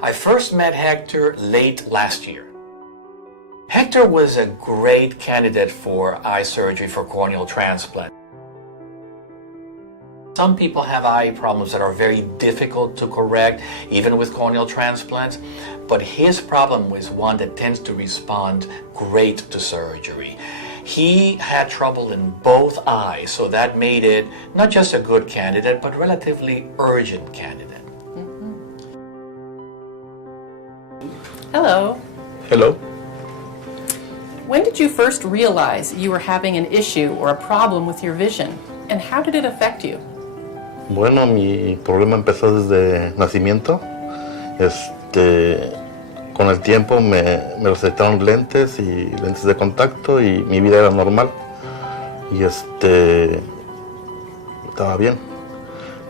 I first met Hector late last year. Hector was a great candidate for eye surgery for corneal transplant. Some people have eye problems that are very difficult to correct, even with corneal transplants, but his problem was one that tends to respond great to surgery. He had trouble in both eyes, so that made it not just a good candidate, but relatively urgent candidate. Mm-hmm. Hello. Hello. When did you first realize you were having an issue or a problem with your vision, and how did it affect you? Bueno, mi problema empezó desde nacimiento. Con el tiempo me recetaron lentes y lentes de contacto y mi vida era normal. Y estaba bien.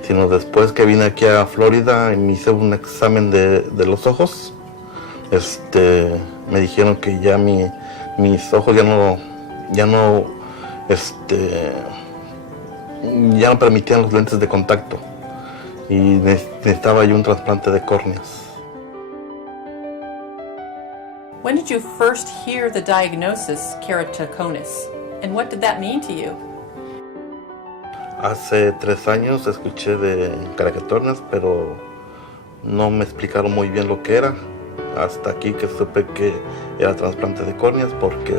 Sino después que vine aquí a Florida y me hice un examen de los ojos, me dijeron que ya mis ojos ya no permitían los lentes de contacto y necesitaba yo un trasplante de córneas. When did you first hear the diagnosis keratoconus, and what did that mean to you? Hace 3 años escuché de keratoconus, pero no me explicaron muy bien lo que era. Hasta aquí que supe que era trasplante de córneas porque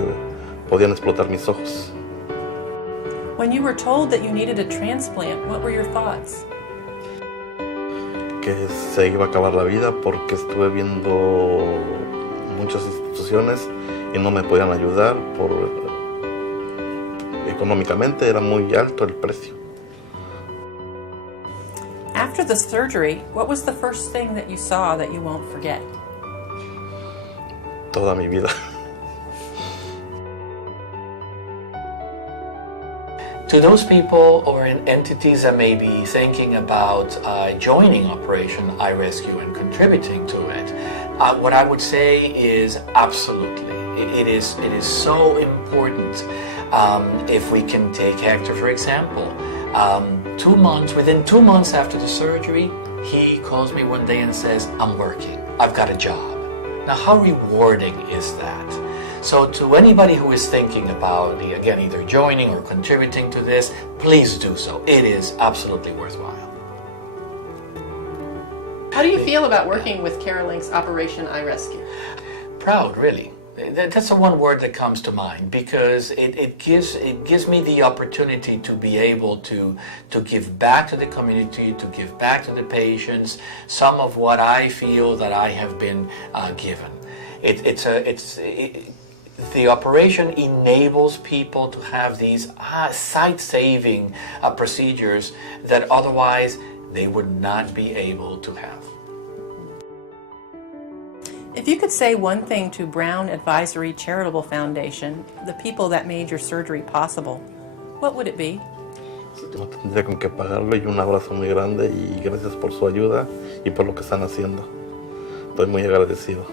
podían explotar mis ojos. When you were told that you needed a transplant, what were your thoughts? Que se iba a acabar la vida porque estuve viendo muchas instituciones y no me podían ayudar económicamente era muy alto el precio. After the surgery, what was the first thing that you saw that you won't forget? Toda mi vida. To those people or entities that may be thinking about joining Operation iRescue and contributing to it, what I would say is absolutely. It is so important. If we can take Hector, for example, within 2 months after the surgery, he calls me one day and says, "I'm working. I've got a job." Now, how rewarding is that? So to anybody who is thinking about, again, either joining or contributing to this, please do so. It is absolutely worthwhile. How do you feel about working with KeraLink's Operation iRescue? Proud, really. That's the one word that comes to mind because it gives me the opportunity to be able to give back to the community, to give back to the patients some of what I feel that I have been given. The operation enables people to have these sight-saving procedures that otherwise they would not be able to have. If you could say one thing to Brown Advisory Charitable Foundation, the people that made your surgery possible, what would it be? No tendría con qué pagarlo y un abrazo muy grande y gracias por su ayuda y por lo que están haciendo. Estoy muy agradecido.